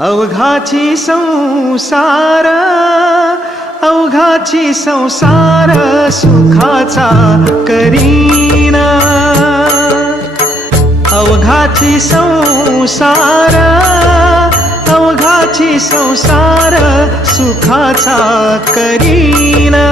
अवघाची संसार अवघाची संसार सुखाचा करीना. अवघाची संसार अवघाची संसार सुखाचा करीना.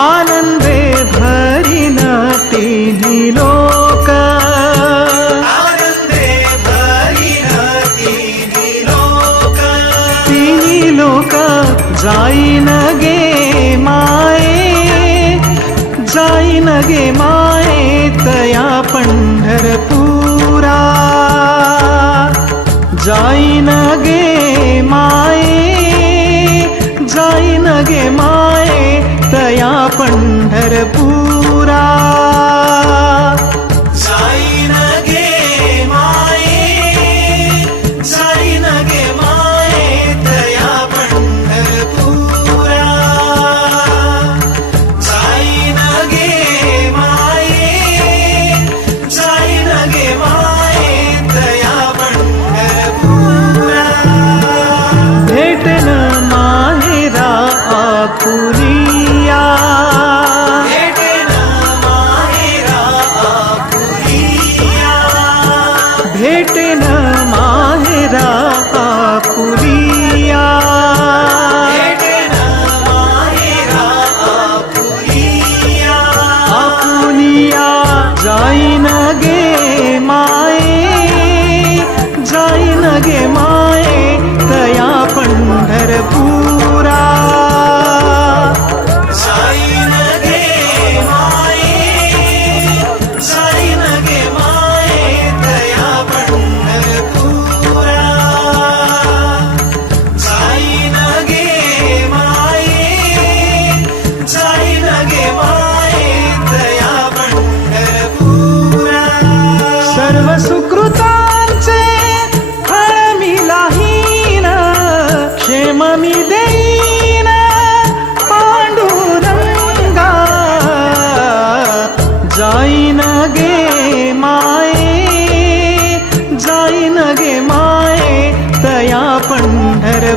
आनन्दे भरिन तिनि लोक। आनन्दे भरिन तिनि लोक। तिनि लोक जाइन गे माये जाइन गे माए तया पण्ढरपुरा जाइन गे माये जाइन गे माए పండరపూ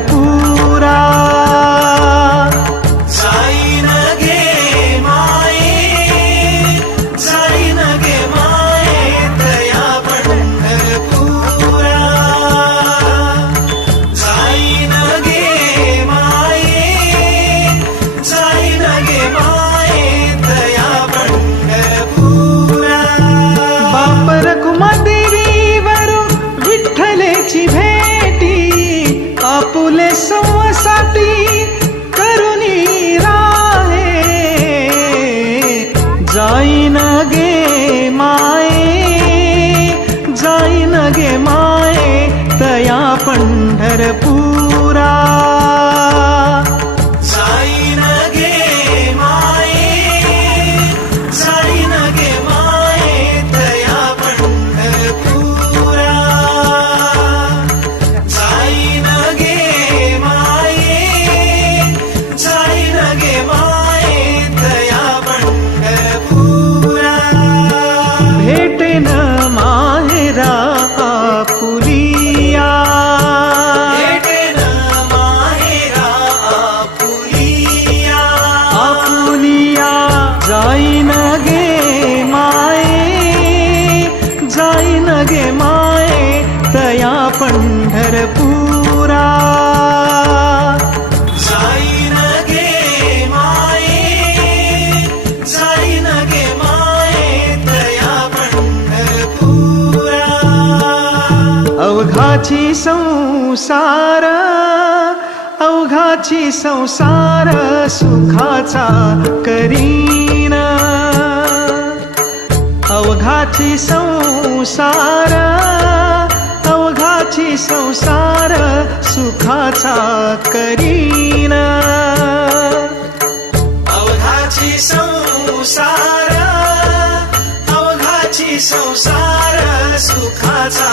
பூ संसाठी करुणी राहे. जाईन गे माये जाईन गे माये तया पंढरपूर पंढरपुरा जाईन गे माये जाईन अवघाची संसार अवघाची संसार सुखाचा करीन। अवघाची संसार संसार सुखाचा करीन. अवघाची संसार अवघाची संसार सुखाचा